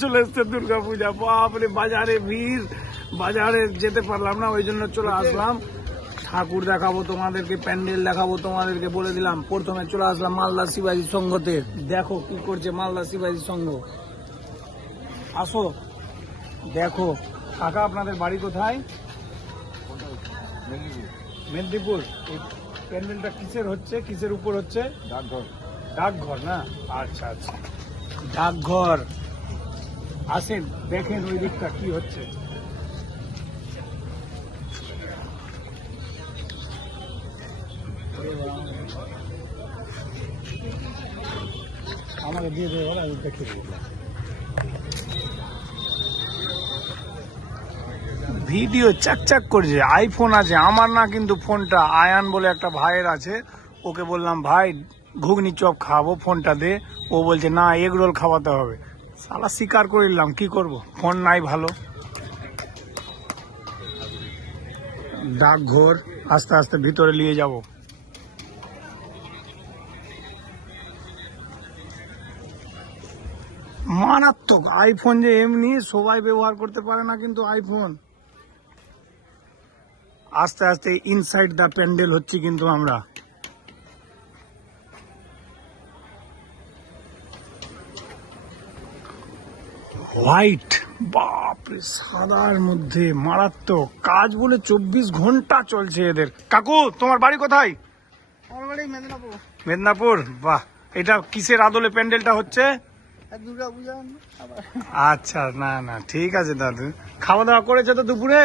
চলে এসছে দুর্গা পূজা। বাপরে বাজারে ভিড়, বাজারে যেতে পারলাম না, ওই জন্য চলে আসলাম। ঠাকুর দেখাবো তোমাদেরকে, প্যান্ডেল দেখাবো তোমাদেরকে, বলে দিলাম। প্রথমে চলে আসলাম মালদা শিবাজি সংঘতে। দেখো কি করছে মালদা শিবাজি সংঘ। আসো দেখো। কাকা আপনাদের বাড়ি কোথায়? মেদিনীপুর। এই প্যান্ডেলটা কিসের হচ্ছে, কিসের উপর হচ্ছে? ডাকঘর। ডাকঘর না? আচ্ছা আচ্ছা, ডাকঘর। আসেন দেখেন ওই দিকটা কি হচ্ছে। আমাকে দিয়ে দেবো, আমি দেখে দেবো। ভিডিও চাকচাক করছে, আইফোন আছে আমার না, কিন্তু ফোনটা আয়ান বলে একটা ভাইয়ের আছে। ওকে বললাম ভাই ঘুগনি চপ খাবো, ফোনটা দে। ও বলছে না এগ রোল খাওয়াতে হবে। সালা স্বীকার করে নিলাম, কি করব, ফোন নাই ভালো। ডাকঘর আস্তে আস্তে ভিতরে নিয়ে যাব। মারাত্মক আইফোন, যে এমনি সবাই ব্যবহার করতে পারে না কিন্তু আইফোন। আস্তে আস্তে ইনসাইড দা প্যান্ডেল হচ্ছে কিন্তু আমরা। হোয়াইট, বাপরে সাদার মধ্যে মারাত্মক কাজ বলে 24 ঘন্টা চলছে এদের। কাকু তোমার বাড়ি কোথায়? আমার বাড়ি মেদিনীপুর। মেদিনীপুর। বাহ, এটা কিসের আদলে প্যান্ডেলটা হচ্ছে? দুর্গা পূজা। আচ্ছা, না না ঠিক আছে দাদু। খাওয়া দাওয়া করেছে তো দুপুরে?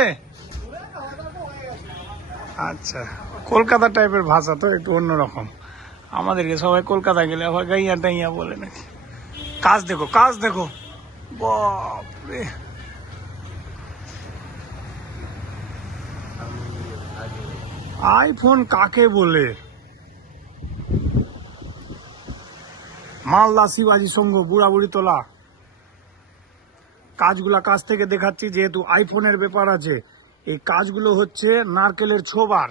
আচ্ছা, কলকাতা টাইপের ভাষা তো একটু অন্যরকম। আমাদেরকে সবাই কলকাতা গেলে আবার গাইয়া টাইয়া বলে নাকি। কাজ দেখো, কাজ দেখো, বাপরে। আইফোন কাকে বলে? মালদা শিবাজি সংঘ, বুড়াবুড়ি তোলা। কাজগুলা কাছ থেকে দেখাচ্ছি, যেহেতু আইফোনের ব্যাপার আছে। এই কাজগুলো হচ্ছে নারকেলের ছোবার।